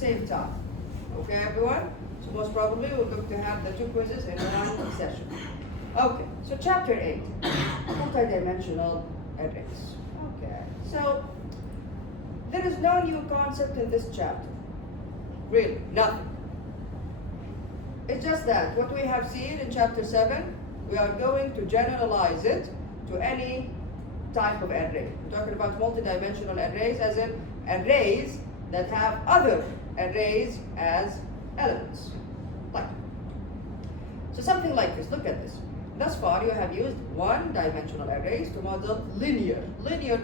same time. Okay, everyone? So most probably we're going to have the two quizzes in one session. Okay, so chapter 8, multidimensional arrays. Okay, so there is no new concept in this chapter. Really, nothing. It's just that what we have seen in chapter 7, we are going to generalize it to any type of array. We're talking about multidimensional arrays as in arrays that have other arrays as elements. Like, so something like this, look at this. Thus far you have used one-dimensional arrays to model linear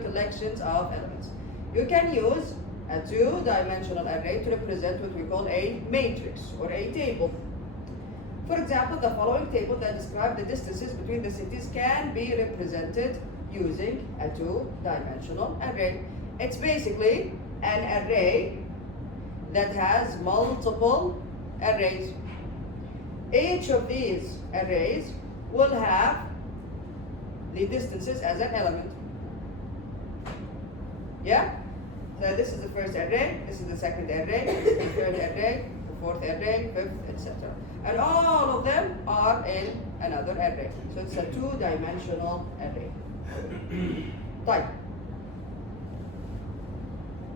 collections of elements. You can use a two-dimensional array to represent what we call a matrix or a table. For example, the following table that describes the distances between the cities can be represented using a two-dimensional array. It's basically an array that has multiple arrays. Each of these arrays will have the distances as an element. Yeah? So this is the first array, this is the second array, this is the third array, the fourth array, fifth, etc. And all of them are in another array. So it's a two-dimensional array. Type.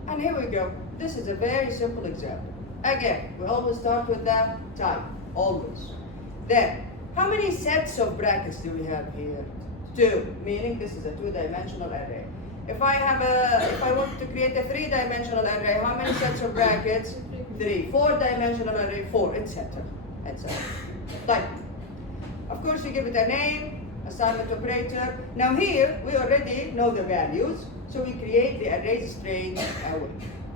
And here we go. This is a very simple example. Again, we always start with the type, always. Then, how many sets of brackets do we have here? 2, meaning this is a two-dimensional array. If I want to create a three-dimensional array, how many sets of brackets? 3. Four-dimensional array, 4, etc. etc. Type. Of course, you give it a name, assignment operator. Now here, we already know the values, so we create the array straight away.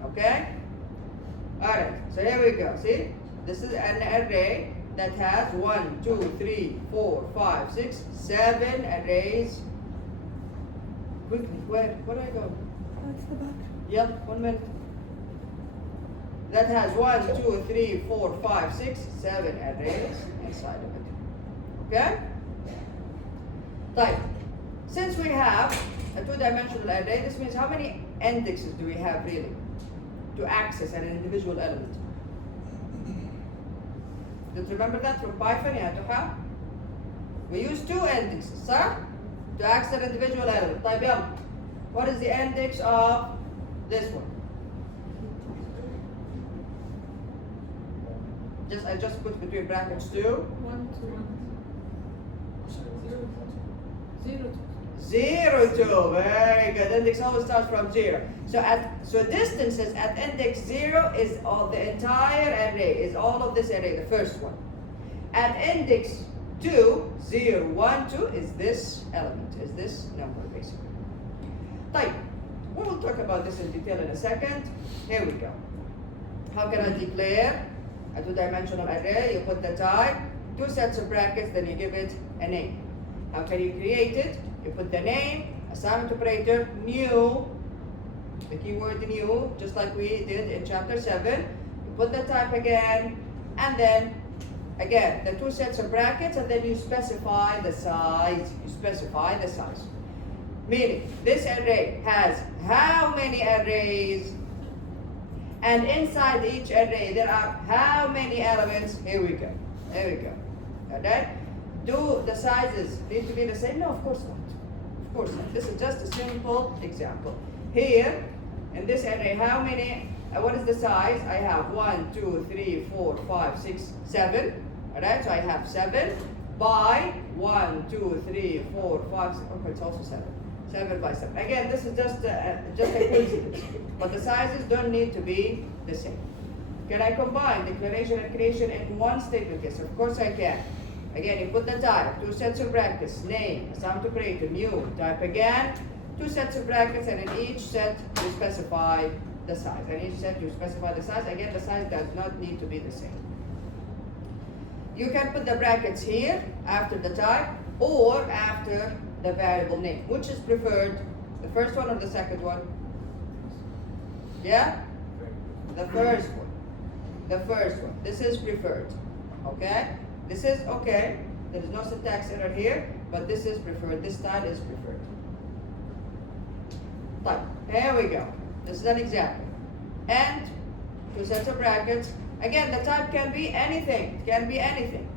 Okay? Alright, so here we go. See? This is an array that has 1, 2, 3, 4, 5, 6, 7 arrays. Quickly, where do I go? That's the back. Yep, 1 minute. That has 1, 2, 3, 4, 5, 6, 7 arrays inside of it. Okay? Type. Since we have a two-dimensional array, this means how many indexes do we have really to access an individual element? Do you remember that from Python? Yeah, Tuha? We use 2 indexes, sir, to access an individual element. Type yum. What is the index of this one? I just put between brackets 2. 1, 2, 0, 2. 0, 2. Very good. Index always starts from 0. So distances at index 0 is all the entire array, is all of this array, the first one. At index 2, 0, 1, 2 is this element, is this number basically. Type. We will talk about this in detail in a second. Here we go. How can I declare a two-dimensional array? You put the type, 2 sets of brackets, then you give it a name. How can you create it? You put the name, assignment operator, new, the keyword new, just like we did in chapter 7. You put the type again, and then again the 2 sets of brackets, and then you specify the size. Meaning this array has how many arrays, and inside each array there are how many elements. Here we go. Okay? Do the sizes need to be the same? No, of course not. Of course not. This is just a simple example. Here, in this array, how many, what is the size? I have 1, 2, 3, 4, 5, 6, 7. Alright, so I have 7 by 1, 2, 3, 4, 5, 6. Okay, it's also 7. 7 by 7. Again, this is just a coincidence. But the sizes don't need to be the same. Can I combine declaration and creation in one statement? Yes, of course I can. Again, you put the type, 2 sets of brackets, name, assignment operator, new, type again, 2 sets of brackets, and in each set you specify the size. And each set you specify the size. Again, the size does not need to be the same. You can put the brackets here after the type or after the variable name. Which is preferred? The first one or the second one? Yeah? The first one. The first one. This is preferred. Okay? This is okay. There is no syntax error here, but this is preferred. This style is preferred. Type. Here we go. This is an example. And two sets of brackets. Again, the type can be anything. It can be anything.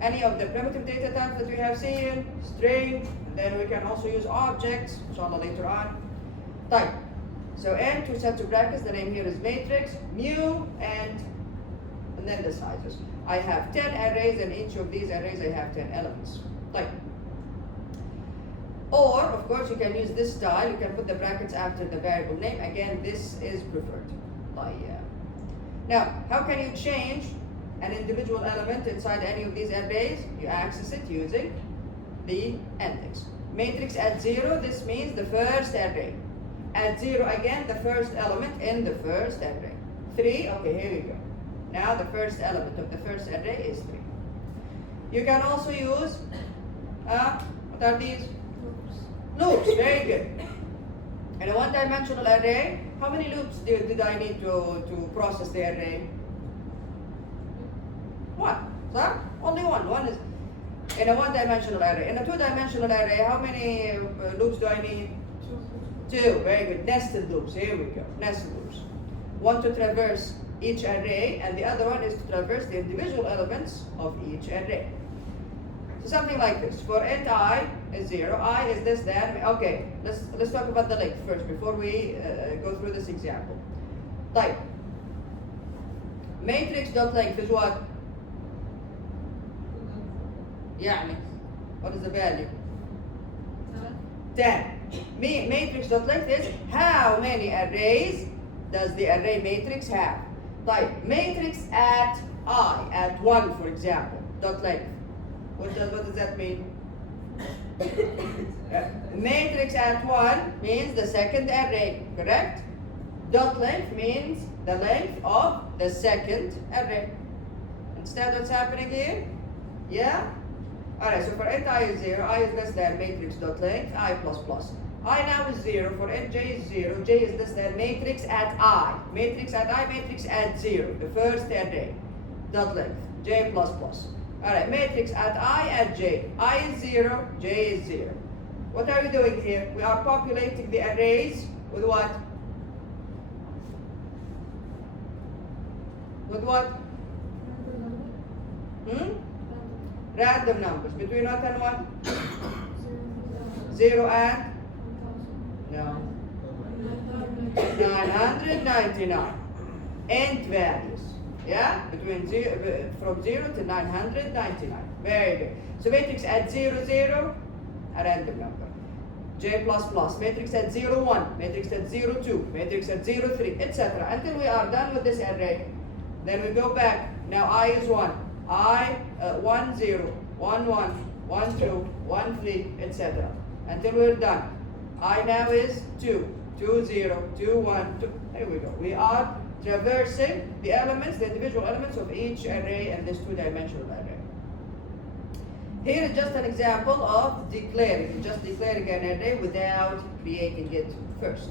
Any of the primitive data types that we have seen, string, and then we can also use objects, inshallah later on. Type. So n, two sets of brackets, the name here is matrix, mu, and then the sizes. I have 10 arrays, and each of these arrays I have 10 elements. Type. Or, of course, you can use this style. You can put the brackets after the variable name. Again, this is preferred. Now, how can you change an individual element inside any of these arrays? You access it using the index. Matrix at 0, this means the first array. At 0 again, the first element in the first array. 3, okay, here we go. Now the first element of the first array is 3. You can also use, what are these? Loops, very good. In a one-dimensional array, how many loops did I need to process the array? One. So only one. One is in a one-dimensional array. In a two-dimensional array, how many loops do I need? Two. Very good. Nested loops. Here we go. Nested loops. One to traverse each array, and the other one is to traverse the individual elements of each array. So something like this. For int I is 0. I is this, then. Okay. Let's talk about the length first before we go through this example. Type. Matrix.length is what? يعني. What is the value? 10. Matrix.length is how many arrays does the array matrix have? Type. Matrix at I, at 1 for example, dot length. What does that mean? Matrix at 1 means the second array, correct? Dot length means the length of the second array. Understand what's happening here? Yeah? Alright, so for int I is 0, I is less than matrix dot length, I plus plus. I now is 0, for int j is 0, j is less than matrix at I. Matrix at I, matrix at 0, the first array. Dot length, j plus plus. Alright, matrix at I at j. I is 0, j is 0. What are we doing here? We are populating the arrays with what? With what? Random numbers. Between what and what? 0 and? No. 999. Int values. Yeah? Between from 0 to 999. Very good. So matrix at 0, 0, a random number. J plus plus. Matrix at 0, 1. Matrix at 0, 2. Matrix at 0, 3, etc. Until we are done with this array. Then we go back. Now I is 1. I 1 0 1 1 1 2 1 3 etc. until we're done. I now is 2 2 0 2 1 2. Here we go. We are traversing the elements, the individual elements of each array in this two-dimensional array. Here is just an example of declaring, just declaring an array without creating it first.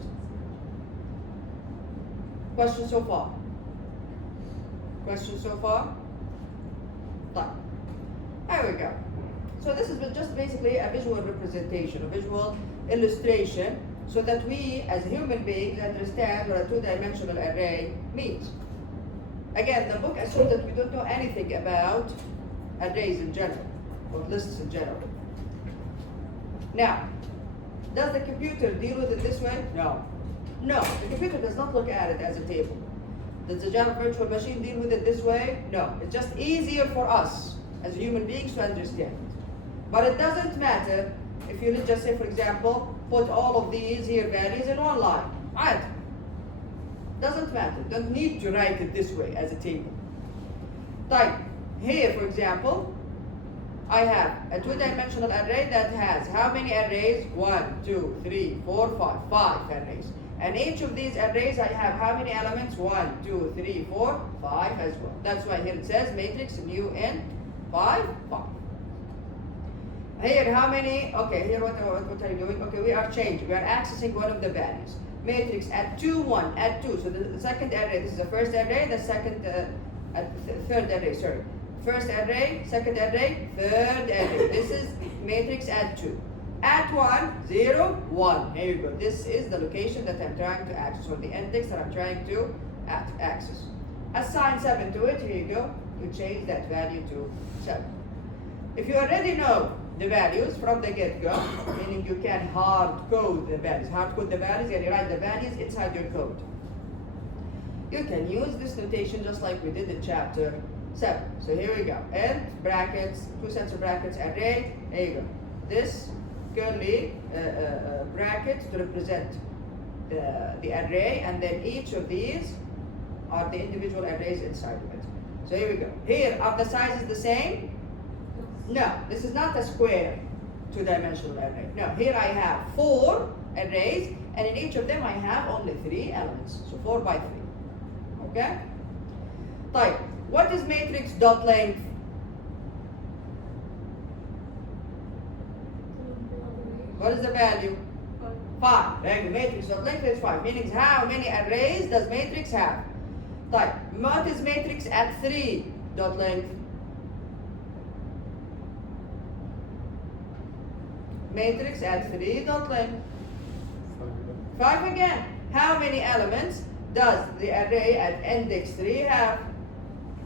Questions so far? Questions so far? Done. There we go. So this is just basically a visual representation, a visual illustration, so that we as human beings understand what a two-dimensional array means. Again, the book assumes that we don't know anything about arrays in general, or lists in general. Now, does the computer deal with it this way? No. No, the computer does not look at it as a table. Does the Java virtual machine deal with it this way? No. It's just easier for us as human beings to understand it. But it doesn't matter if you just say, for example, put all of these here values in one line. Right? Doesn't matter. Don't need to write it this way as a table. Type. Here, for example, I have a two-dimensional array that has how many arrays? 1, 2, 3, 4, 5. 5 arrays. And each of these arrays, I have how many elements? 1, 2, 3, 4, 5 as well. That's why here it says matrix new in 5, 5. Here, how many? Okay, here what are you doing? Okay, we are changing. We are accessing one of the values. Matrix at 2, 1, at 2. So the second array, this is the first array, the second, third array, sorry. First array, second array, third array. This is matrix at 2. At 1, 0, 1. Here you go. This is the location that I'm trying to access, or the index that I'm trying to access. assign 7 to it. Here you go. You change that value to 7. If you already know the values from the get-go, meaning you can hard code the values, and you write the values inside your code. You can use this notation just like we did in chapter 7. So here we go. End brackets, 2 sets of brackets, array. There you go. This curly bracket to represent the array, and then each of these are the individual arrays inside of it. So here we go. Here, are the sizes the same? No, this is not a square 2-dimensional array. No, here I have 4 arrays, and in each of them I have only 3 elements. So 4 by 3. Okay? طيب, what is matrix dot length? What is the value? 5. Then matrix dot length is 5. Meaning how many arrays does matrix have? طيب, what is matrix at 3 dot length? Matrix at 3 dot length. 5 again. How many elements does the array at index 3 have?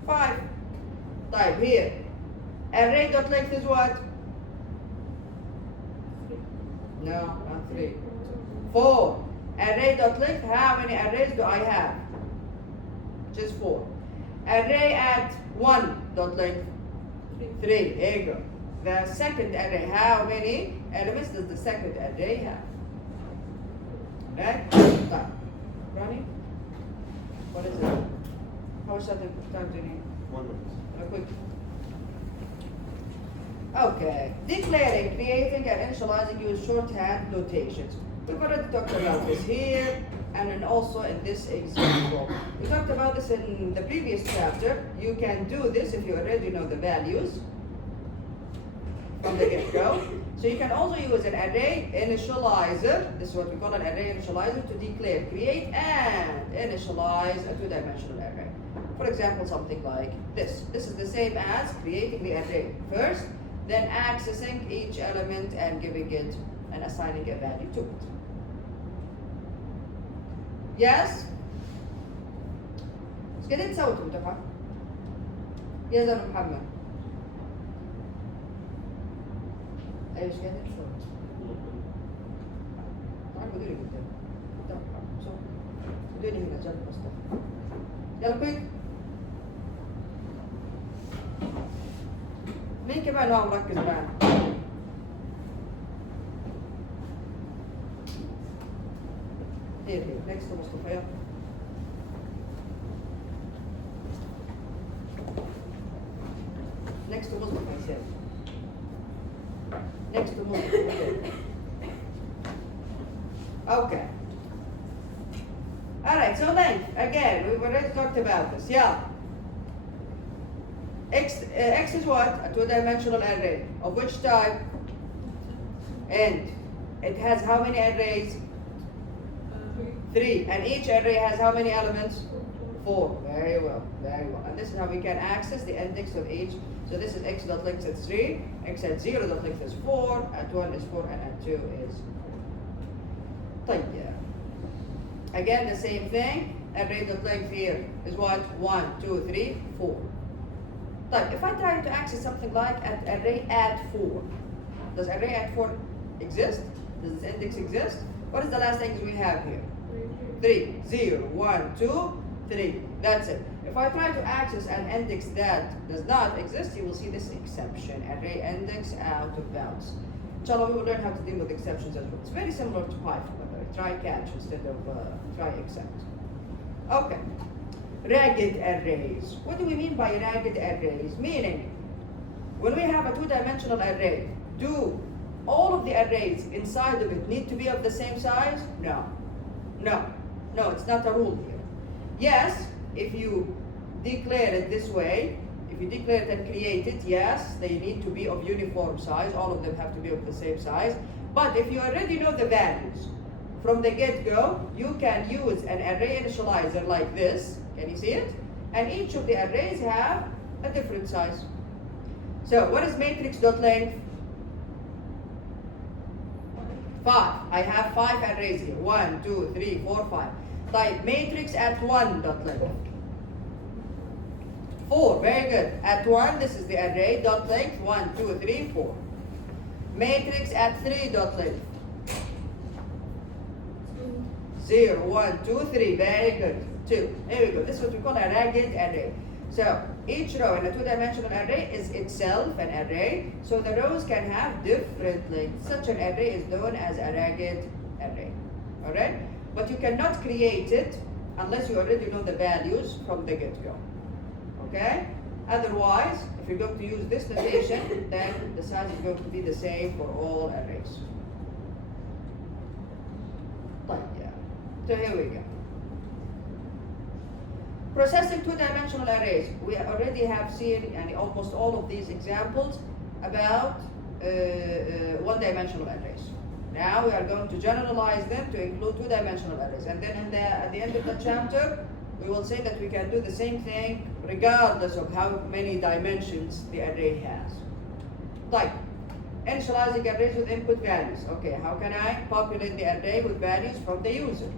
5. Type here. Array dot length is what? No, not 3. 4. Array dot length, how many arrays do I have? Just 4. Array at 1 dot length? 3. There you go. The second array, how many elements does the second array have? Right? Type. Ronnie? What is it? How much time do you need? 1 minute. Quick. Okay. Declaring, creating, and initializing use shorthand notations. We've already talked about this here and then also in this example. We talked about this in the previous chapter. You can do this if you already know the values from the get-go. So you can also use an array initializer. This is what we call an array initializer to declare, create, and initialize a 2-dimensional array. For example, something like this. This is the same as creating the array first, then accessing each element and giving it and assigning a value to it. Yes? ايش قاعدين تسووا انتم دفعة؟ يا زلمة محمد. ايش قاعدين تسووا؟ تعالوا بدوني قدام. قدام محمد. شوف. بدوني هنا جنب مصطفى. يلا كويك. مين كمان هو مركز معنا؟ Here, next to Mustafa, yeah. Next to Mustafa, I said. Next to Mustafa. Okay. Alright, so length. Again, we've already talked about this. Yeah. X is what? A 2-dimensional array. Of which type? And it has how many arrays? 3. And each array has how many elements? 4. Very well, very well. And this is how we can access the index of each. So this is x dot length is 3, x at 0 dot length is 4, at 1 is 4, and at 2 is 4. طيب. Again, the same thing. Array dot length here is what? 1, 2, 3, 4. طيب, if I try to access something like an array at 4, does array at 4 exist? Does this index exist? What is the last things we have here? 3, 0, 1, 2, 3. That's it. If I try to access an index that does not exist, you will see this exception, array index out of bounds. Inshallah, we will learn how to deal with exceptions as well. It's very similar to Python, try catch instead of try except. Okay. Ragged arrays. What do we mean by ragged arrays? Meaning, when we have a 2-dimensional array, do all of the arrays inside of it need to be of the same size? No. No. No, it's not a rule here. Yes, if you declare it this way, if you declare it and create it, yes, they need to be of uniform size. All of them have to be of the same size. But if you already know the values from the get-go, you can use an array initializer like this. Can you see it? And each of the arrays have a different size. So what is matrix.length? 5. I have 5 arrays here. 1, 2, 3, 4, 5. Type matrix at 1 dot length. 4, very good. At 1, this is the array, dot length, 1, 2, 3, 4. Matrix at 3, dot length. 0, 1, 2, 3, very good. 2, there we go. This is what we call a ragged array. So each row in a two-dimensional array is itself an array. So the rows can have different lengths. Such an array is known as a ragged array. Alright? But you cannot create it unless you already know the values from the get-go. Okay? Otherwise, if you're going to use this notation, then the size is going to be the same for all arrays. So here we go. Processing two-dimensional arrays. We already have seen almost all of these examples about one-dimensional arrays. Now we are going to generalize them to include two-dimensional arrays. And then at the end of the chapter, we will say that we can do the same thing regardless of how many dimensions the array has. Like, initializing arrays with input values. Okay, how can I populate the array with values from the user?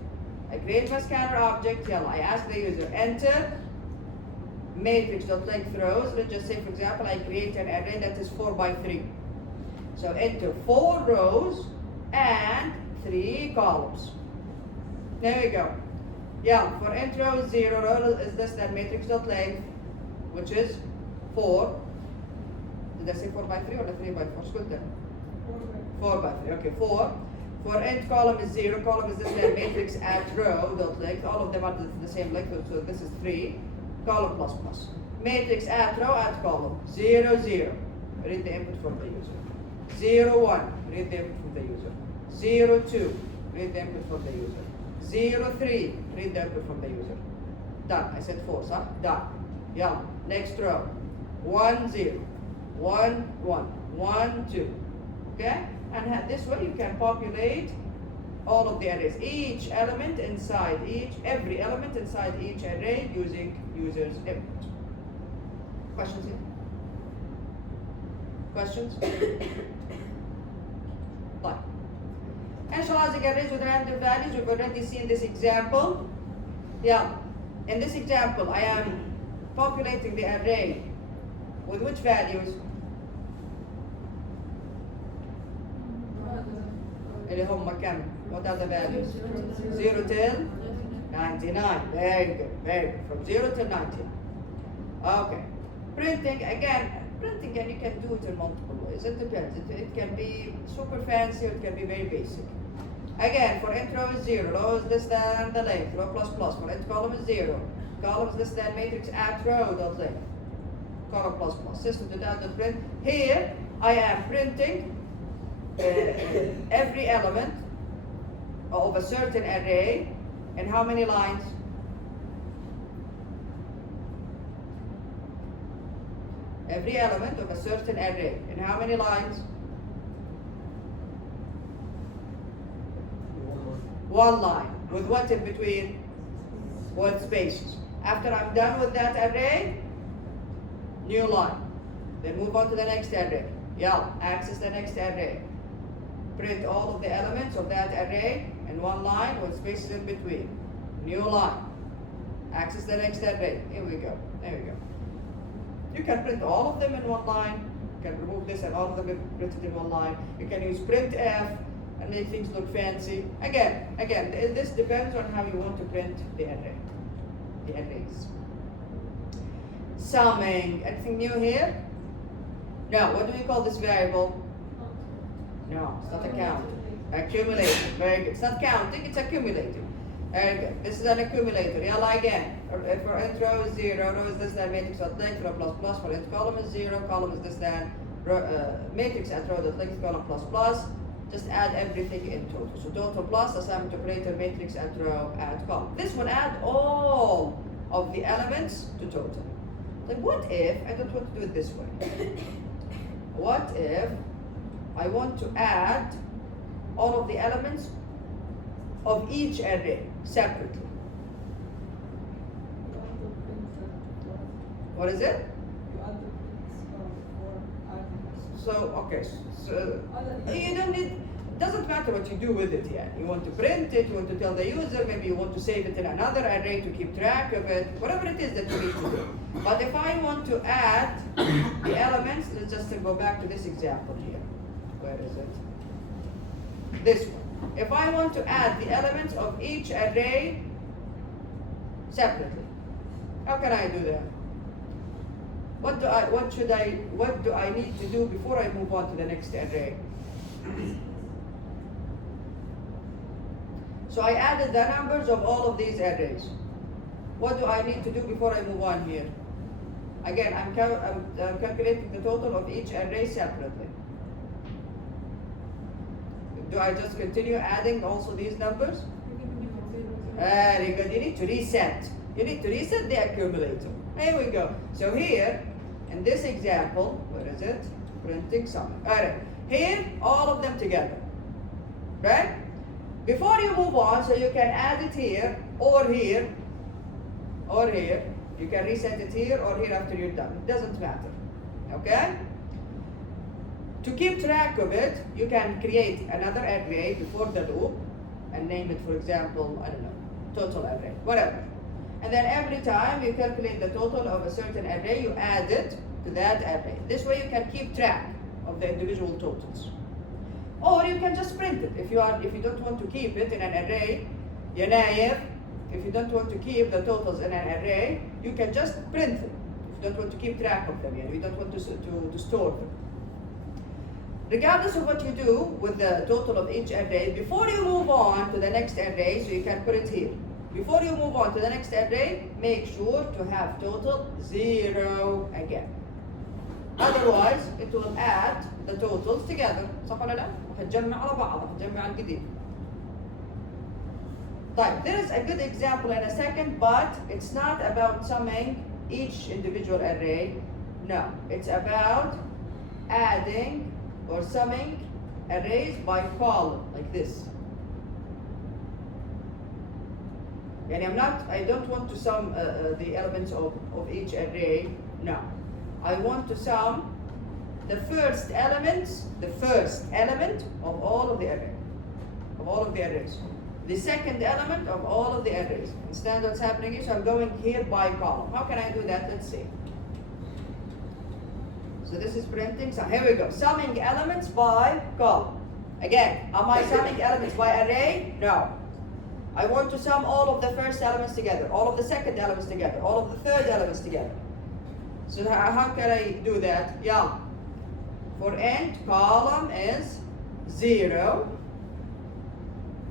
I create my scanner object, I ask the user, enter matrix.length rows. Let's just say, for example, I create an array that is 4 by 3. So enter 4 rows and 3 columns. There we go. For int row 0 row is less than matrix.length, which is 4. Did I say 4 by 3 or 3 by 4? Good then. 4 by 3. Okay, 4. For int column is 0, column is this than matrix at row dot length. All of them are the same length, so this is 3. Column plus plus. Matrix at row at column. 0, 0. Read the input from the user. 0, 1. Read the input from the user. 0, 2. Read the input from the user. 0, 3. Read the input from the user. Done. I said 4, so done. Next row. 1, 0. 1, 1. 1, 2. Okay? And this way you can populate all of the arrays. Every element inside each array using user's input. Questions here? Questions? Fine. Initializing arrays with random values, we've already seen this example. In this example, I am populating the array with which values? اللي هم كم? What are the values? 0 till 99. Very good, very good. From 0 till 90. Okay. Printing, again, and you can do it in multiple ways. It depends. It can be super fancy or it can be very basic. Again, for int row is 0, row is less than the length, row plus plus. For int column is 0, column is less than matrix at row dot length, column plus plus. System to dot print. Here, I am printing every element of a certain array in how many lines? Every element of a certain array in how many lines? 1 line. With what in between? What spaces? After I'm done with that array, new line. Then move on to the next array. Access the next array. Print all of the elements of that array in 1 line with spaces in between. New line. Access the next array. Here we go. There we go. You can print all of them in 1 line. You can remove this and all of them be printed in 1 line. You can use printf and make things look fancy. Again, this depends on how you want to print the array. The arrays. Summing. Anything new here? No. What do we call this variable? No, it's not a count. Accumulating. Very good. It's not counting, it's accumulating. Very good. This is an accumulator. Again. For int row is 0, row is less than matrix at length, row plus plus. For int column is 0, column is less than matrix at row dot length, column plus plus. Just add everything in total. So total plus assignment operator matrix at row at column. This will add all of the elements to total. Like what if, I don't want to do it this way. What if I want to add all of the elements of each array separately? What is it? So, okay, so you don't need, doesn't matter what you do with it yet. You want to print it, you want to tell the user, maybe you want to save it in another array to keep track of it, whatever it is that you need to do. But if I want to add the elements, let's just go back to this example here. Where is it? This one. If I want to add the elements of each array separately, how can I do that? What do I need to do before I move on to the next array? So I added the numbers of all of these arrays. What do I need to do before I move on here? Again, I'm calculating the total of each array separately. Do I just continue adding also these numbers? Very good. You need to reset. You need to reset the accumulator. Here we go. So here, in this example, where is it? Printing sum. All right. Here, all of them together. Right? Before you move on, so you can add it here, or here, or here. You can reset it here or here after you're done. It doesn't matter. Okay? To keep track of it, you can create another array before the loop and name it, for example, I don't know, total array, whatever. And then every time you calculate the total of a certain array, you add it to that array. This way you can keep track of the individual totals. Or you can just print it. If you don't want to keep it in an array, if you don't want to keep the totals in an array, you can just print them. If you don't want to keep track of them, you don't want to store them. Regardless of what you do with the total of each array, before you move on to the next array, so you can put it here. Before you move on to the next array, make sure to have total 0 again. Otherwise, it will add the totals together. صح ولا لا؟ وهتجمع على بعض، هتجمع الجديد. طيب, there is a good example in a second, but it's not about summing each individual array. No, it's about adding or summing arrays by column, like this. And I don't want to sum the elements of each array. No, I want to sum the first element of all of the arrays, the second element of all of the arrays. Understand what's happening here? So I'm going here by column. How can I do that? Let's see. So this is printing. So here we go. Summing elements by column. Again, am I summing elements by array? No. I want to sum all of the first elements together, all of the second elements together, all of the third elements together. So how can I do that? Yeah. For int, column is 0.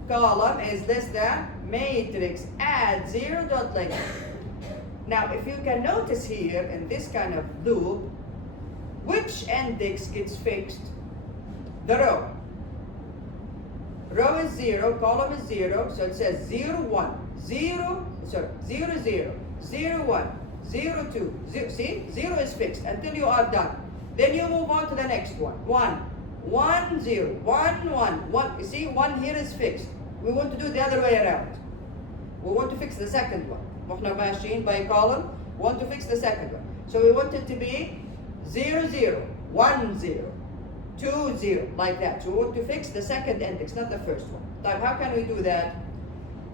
Column is less than matrix add 0 dot length. Now, if you can notice here in this kind of loop, which index gets fixed? The row. Row is 0, column is 0, so it says 0, 1, 0, 0, 0, 0, 1, 0, 2, 0, see? 0 is fixed until you are done. Then you move on to the next one. 1, 1, 0, 1, 1, 1. You see, 1 here is fixed. We want to do the other way around. We want to fix the second one. واحنا ماشيين by column, we want to fix the second one. So we want it to be 0, 0, 1, 0, 2, 0, like that. So we want to fix the second index, not the first one. Now, how can we do that?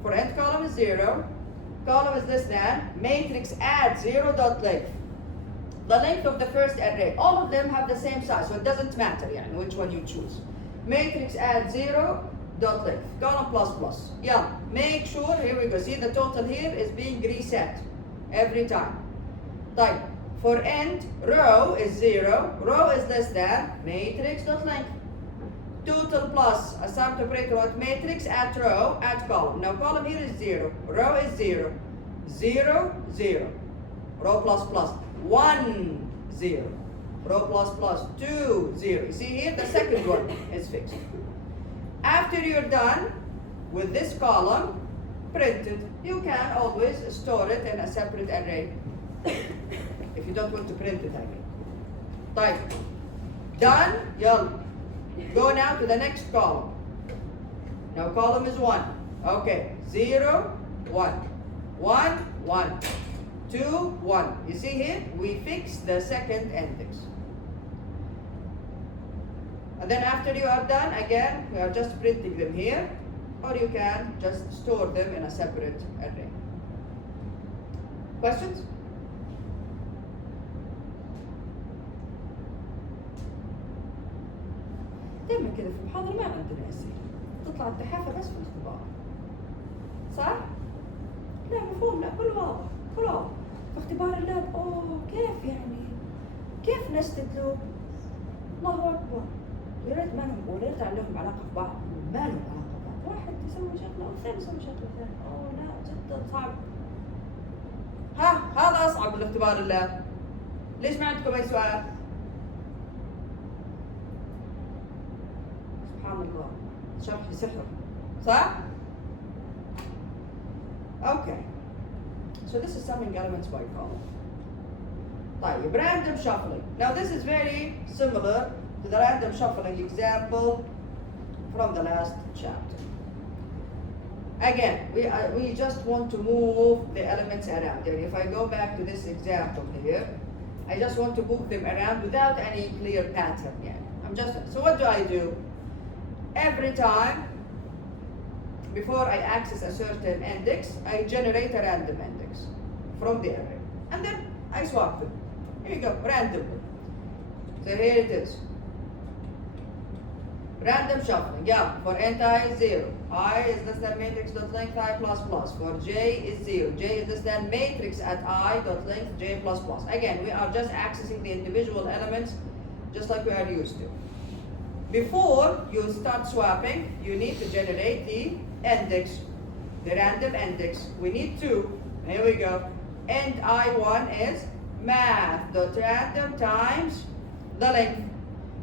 For int column is 0, column is less than, matrix add 0 dot length. The length of the first array, all of them have the same size, so it doesn't matter which one you choose. Matrix add 0 dot length, column plus plus. Yeah, make sure, here we go, see the total here is being reset every time. Type. For int, row is 0, row is less than, matrix dot length. Total plus, assigned operator what matrix, at row, at column. Now column here is 0, row is 0, 0, 0, row plus plus, 1, 0, row plus plus, 2, 0. You see here, the second one is fixed. After you're done with this column, print it. You can always store it in a separate array. If you don't want to print it, I mean. Type. Done. Yalla. Go now to the next column. Now column is 1. Okay. 0, 1. 1, 1. 2, 1. You see here? We fixed the second index. And then after you are done, again, we are just printing them here, or you can just store them in a separate array. Questions? دايما كده في المحاضرة ما عندنا أسئلة، تطلع التحافة بس في الاختبار. صح؟ لا مفهوم، لا كل واضح، كل واضح. في اختبار اللاب كيف يعني؟ كيف نستد لوب؟ الله أكبر. يا ريت ما لهم ولا يرجع لهم علاقة في بعض، ما لهم علاقة ببعض، واحد يسوي شغلة والثاني يسوي شغلة ثانية، لا جدا صعب. هذا أصعب من اختبار اللاب. ليش ما عندكم أي سؤال؟ سبحان الله، شرح سحر، صح؟ Okay. So this is summing elements by column. طيب, random shuffling. Now this is very similar to the random shuffling example from the last chapter. Again, we just want to move the elements around. And if I go back to this example here, I just want to move them around without any clear pattern yet. So what do? Every time, before I access a certain index, I generate a random index from the array. And then I swap them. Here you go, randomly. So here it is. Random shuffling, yeah, for int I is 0. I is less than matrix dot length I plus plus. For j is 0. J is less than matrix at I dot length j plus plus. Again, we are just accessing the individual elements just like we are used to. Before you start swapping, you need to generate the index, the random index. We need two. Here we go. Int I1 is math.random times the length.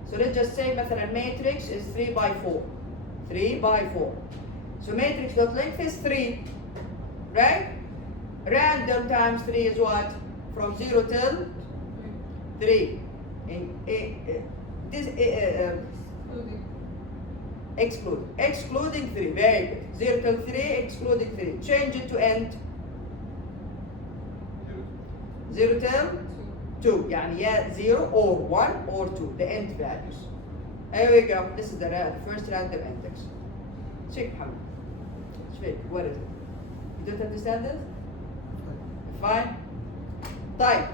So let's just say مثلا matrix is 3 by 4. 3 by 4. So matrix.length is 3. Right? Random times 3 is what? From 0 till 3. Excluding 3. Very good. 0 till 3, excluding 3. Change it to int 0 till 2. يعني yeah, 0 or 1 or 2. The int values. Here we go. This is the first random index. Check Muhammad. Check. What is it? You don't understand this? Fine. Type.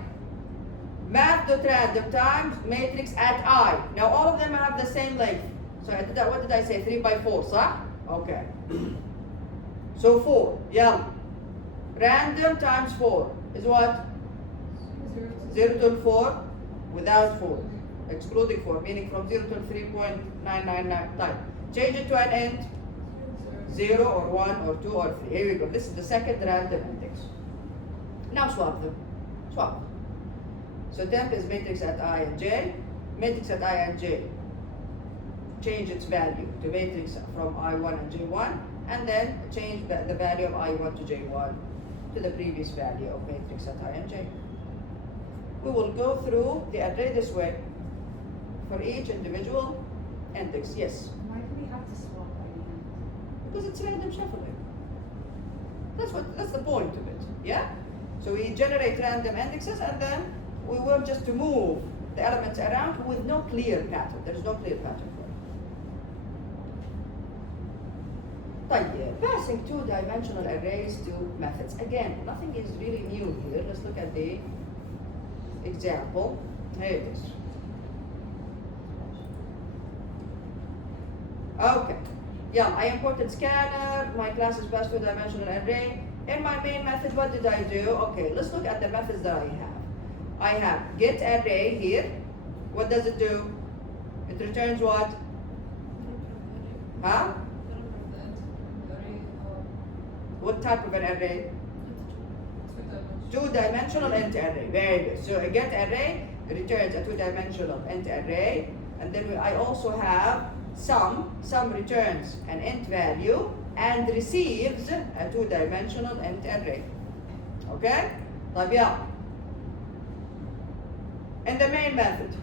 Math.random times matrix at I. Now all of them have the same length. So what did I say? 3 by 4, صح? Okay. So 4. Yeah. Random times 4 is what? 0 till 4 without 4. Excluding 4, meaning from 0 to 3.999 type. Change it to an int 0 or 1 or 2 or 3. Here we go. This is the second random index. Now swap them. Swap. So temp is matrix at I and j. Matrix at I and j. Change its value to matrix from I1 and J1, and then change the value of I1 to J1 to the previous value of matrix at I and J. We will go through the array this way for each individual index. Yes? Why do we have to swap by hand? Because it's random shuffling. That's the point of it. Yeah? So we generate random indexes and then we want just to move the elements around with no clear pattern. There is no clear pattern for it. طيب, passing two-dimensional arrays to methods. Again, nothing is really new here. Let's look at the example. Here it is. Okay. Yeah, I imported scanner. My class is passed two-dimensional array. In my main method, what did I do? Okay, let's look at the methods that I have. I have get array here. What does it do? It returns what? Huh? What type of an array? Two-dimensional int array. Very good. So a get array returns a two-dimensional int array, and then I also have sum. Sum returns an int value and receives a two-dimensional int array. Okay? طيب يلا. In the main method,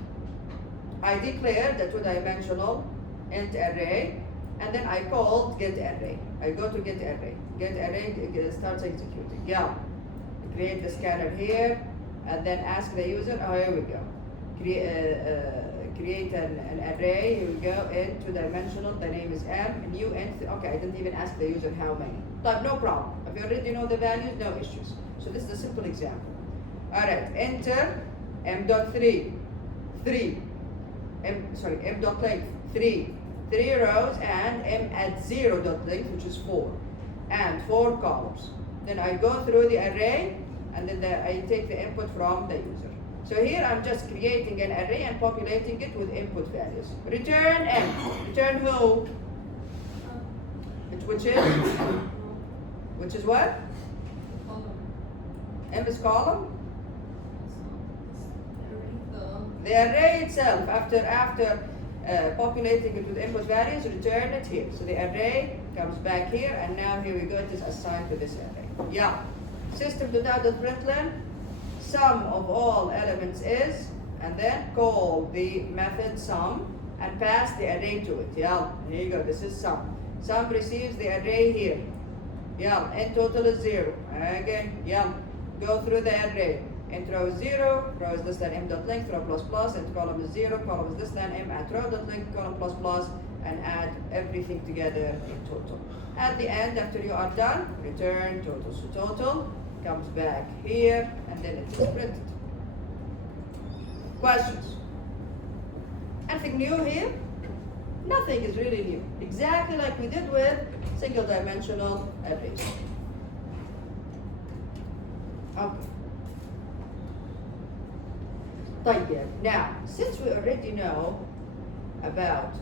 I declare the two-dimensional int array, and then I called get array. I go to get array. Get array starts executing. Yeah. Create the scanner here, and then ask the user. Oh, here we go. create an array. Here we go, n two-dimensional, the name is m, new n, okay, I didn't even ask the user how many. But no problem. If you already know the values, no issues. So this is a simple example. Alright, enter m dot 3, m dot length, 3 rows, and m at 0 dot length, which is 4, and 4 columns. Then I go through the array, and then I take the input from the user. So here I'm just creating an array and populating it with input values. Return m. Return who? Which is what? M is column. The array itself, after populating it with input values, return it here. So the array comes back here, and now here we go, it is assigned to this array. Yeah. System.out.println, sum of all elements is, and then call the method sum and pass the array to it. Yeah, here you go, this is sum. Sum receives the array here. Yeah, and total is 0. Again, yeah, go through the array. Int row is 0, row is less than m dot length, row plus plus, and column is 0, column is less than m at row dot length, column plus plus, and add everything together in total. At the end, after you are done, return total. So total comes back here, and then it is printed. Questions? Anything new here? Nothing is really new. Exactly like we did with single dimensional arrays. Okay. طيب. Now, since we already know about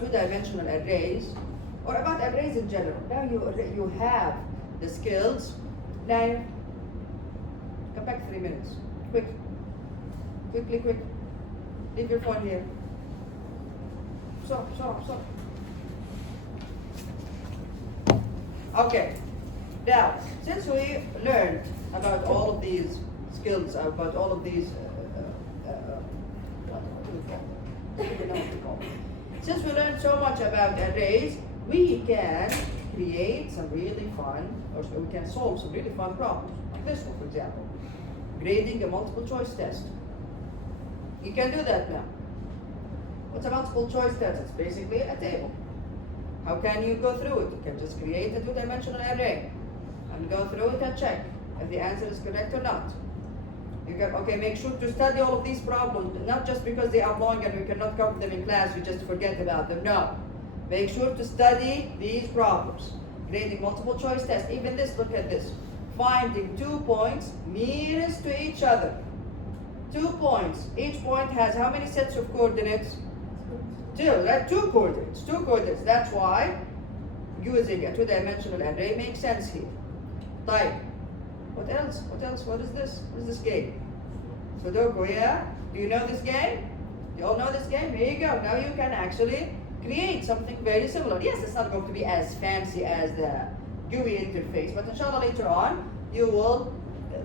two-dimensional arrays, or about arrays in general, now you have the skills. Now, come back 3 minutes. Quickly. Leave your phone here. Stop. Okay. Now, since we learned about all of these skills, about all of these, since we learned so much about arrays, we can create some really fun, or we can solve some really fun problems. Like this one, for example, grading a multiple choice test. You can do that now. What's a multiple choice test? It's basically a table. How can you go through it? You can just create a two-dimensional array and go through it and check if the answer is correct or not. You can, okay, make sure to study all of these problems, not just because they are long and we cannot cover them in class, you just forget about them. No. Make sure to study these problems. Grading multiple choice test. Even this, look at this. Finding 2 points nearest to each other. 2 points. Each point has how many sets of coordinates? 2, right? 2 coordinates. 2 coordinates. That's why using a two-dimensional array makes sense here. Type. What else? What is this? What is this game? Sudoku, yeah? Do you know this game? You all know this game? Here you go. Now you can actually create something very similar. Yes, it's not going to be as fancy as the GUI interface, but inshallah later on you will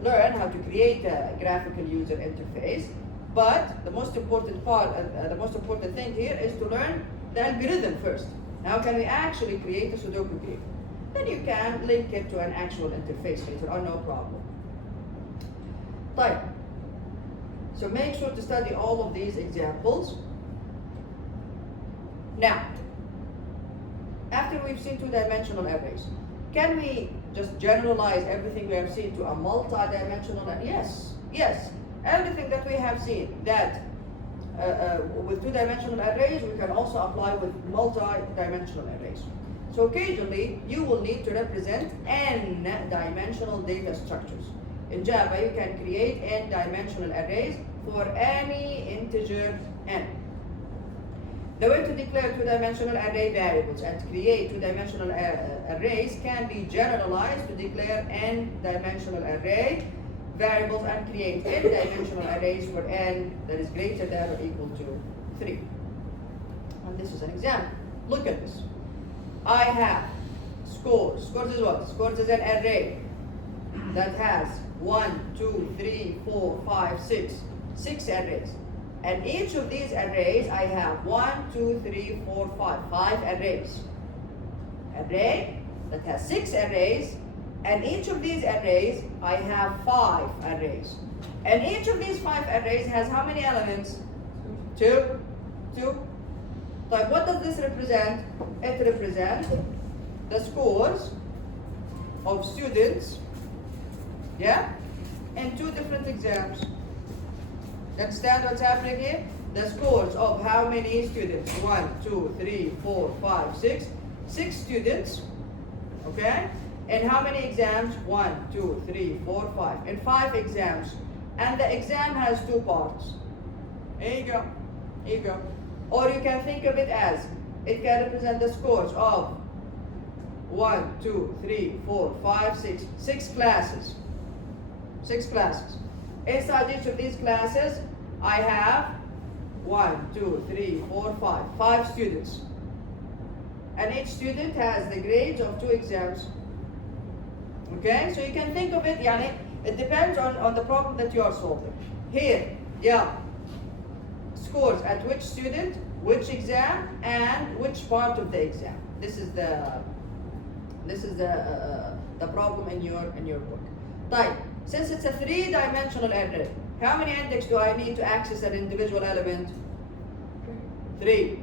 learn how to create a graphical user interface. But the most important part, the most important thing here is to learn the algorithm first. How can we actually create a Sudoku game? Then you can link it to an actual interface later on, no problem. Type. So make sure to study all of these examples. Now, after we've seen two-dimensional arrays, can we just generalize everything we have seen to a multi-dimensional array? Yes. Everything that we have seen that with two-dimensional arrays, we can also apply with multi-dimensional arrays. So occasionally, you will need to represent n-dimensional data structures. In Java, you can create n-dimensional arrays for any integer n. The way to declare two-dimensional array variables and create two-dimensional arrays can be generalized to declare n-dimensional array variables and create n-dimensional arrays for n that is greater than or equal to 3. And this is an example. Look at this. I have scores. Scores is what? Scores is an array that has 1, 2, 3, 4, 5, 6. 6 arrays. And each of these arrays, I have 1, 2, 3, 4, 5. 5 arrays. Array that has 6 arrays And each of these arrays, I have 5 arrays. And each of these 5 arrays has how many elements? 2. 2. So what does this represent? It represents the scores of students, yeah, in 2 different exams. Understand what's happening here? The scores of how many students? 1, 2, 3, 4, 5, 6. 6 students, okay? And how many exams? 1, 2, 3, 4, 5. And 5 exams. And the exam has 2 parts. There you go. Here you go. Or you can think of it as, it can represent the scores of 1, 2, 3, 4, 5, 6. 6 classes. 6 classes. Inside each of these classes, I have 1, 2, 3, 4, 5. 5 students. And each student has the grades of 2 exams. Okay? So you can think of it, yani, it depends on the problem that you are solving. Here, yeah. Scores at which student, which exam, and which part of the exam. This is the problem in your book. Right. Since it's a 3-dimensional array, how many index do I need to access an individual element? 3.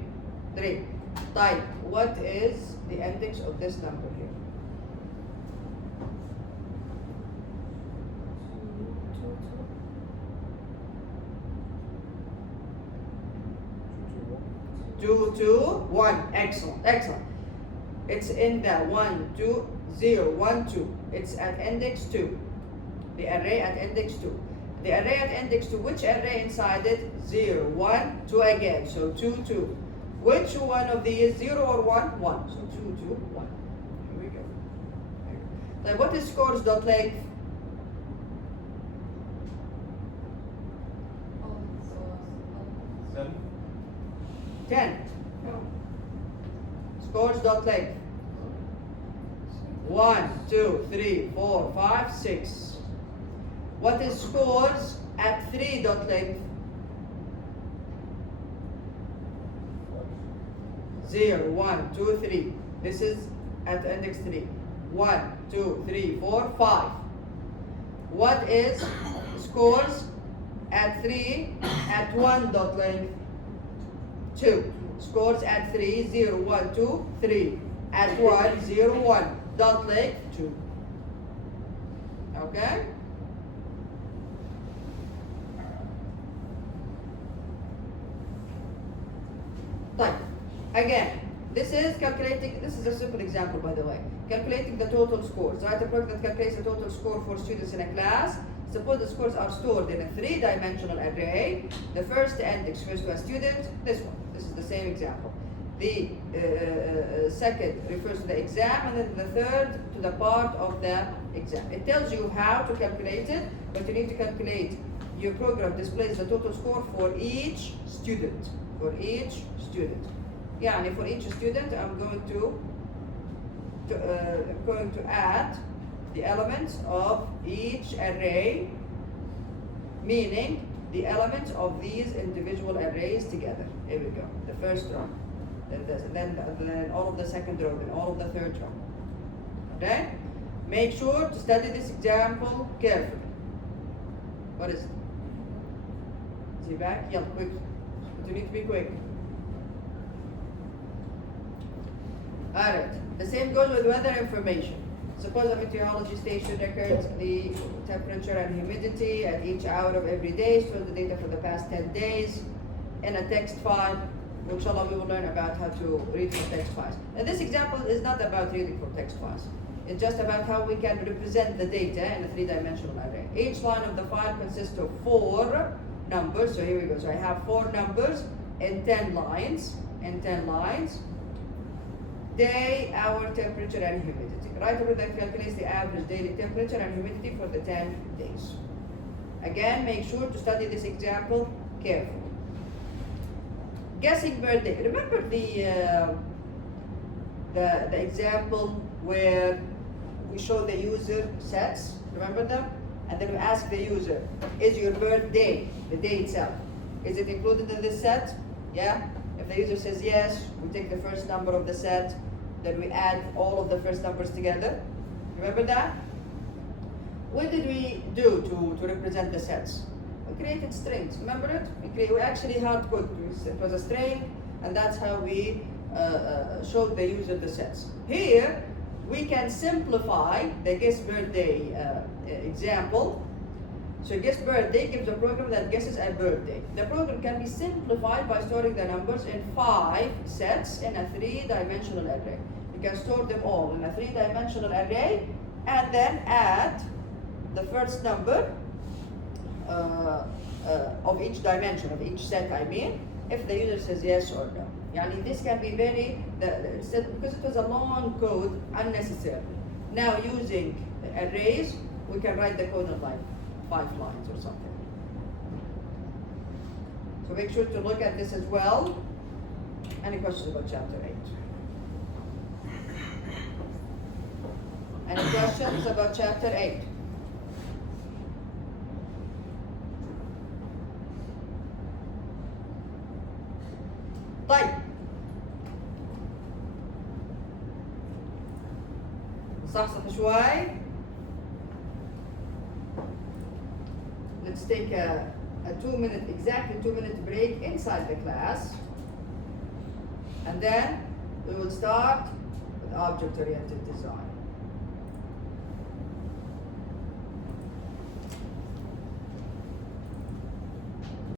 3. Right. What is the index of this number here? 2, 2, 1. Excellent, excellent. It's in the 1, 2, 0, 1, 2. It's at index 2. The array at index 2. The array at index 2, which array inside it? 0, 1, 2 again. So 2, 2. Which one of these? 0 or 1? 1. So 2, 2, 1. Here we go. Now what is scores dot length? Oh, 10. Scores dot length. 1, 2, 3, 4, 5, 6. What is scores at 3 dot length? 0, 1, 2, 3. This is at index 3. 1, 2, 3, 4, 5. What is scores at 3 at 1 dot length? 2. Scores at 3, 0, 1, 2, 3. At 1, 0, 1. Dot length 2. Okay? Right. Again, this is calculating, this is a simple example by the way. Calculating the total scores. Write a program that calculates the total score for students in a class. Suppose the scores are stored in a 3-dimensional array. The first index refers to a student, this one. This is the same example. The second refers to the exam, and then the third to the part of the exam. It tells you how to calculate it, but you need to calculate. Your program displays the total score for each student. For each student. Yeah, and for each student, I'm going to add the elements of each array, meaning the elements of these individual arrays together. Here we go. The first row, then all of the second row, then all of the third row. Okay? Make sure to study this example carefully. What is it? See back? Yeah, quick. But you need to be quick. Alright. The same goes with weather information. Suppose a meteorology station records the temperature and humidity at each hour of every day, stores the data for the past 10 days in a text file. Inshallah, we will learn about how to read from text files. And this example is not about reading from text files. It's just about how we can represent the data in a 3-dimensional array. Each line of the file consists of 4 numbers. So here we go. So I have 4 numbers in 10 lines. Day, hour, temperature, and humidity. Write a program that calculates the average daily temperature and humidity for the 10 days. Again, make sure to study this example carefully. Guessing birthday. Remember the example where we show the user sets? Remember them? And then we ask the user, is your birthday, the day itself, is it included in this set? Yeah? If the user says yes, we take the first number of the set, then we add all of the first numbers together. Remember that? what did we do to represent the sets? We created strings. Remember it? We actually hard coded. It was a string, and that's how we showed the user the sets. Here, we can simplify the guess birthday example. So guess birthday gives a program that guesses a birthday. The program can be simplified by storing the numbers in 5 sets in a 3-dimensional array. You can store them all in a 3-dimensional array and then add the first number of each dimension, of each set I mean, if the user says yes or no. Yani this can be very, because it was a long code, unnecessary. Now using arrays, we can write the code in like 5 lines or something. So make sure to look at this as well. Any questions about chapter 8? Any questions about chapter 8? طيب صحصح شوي. Let's take a 2-minute, exactly 2-minute break inside the class, and then we will start with object-oriented design.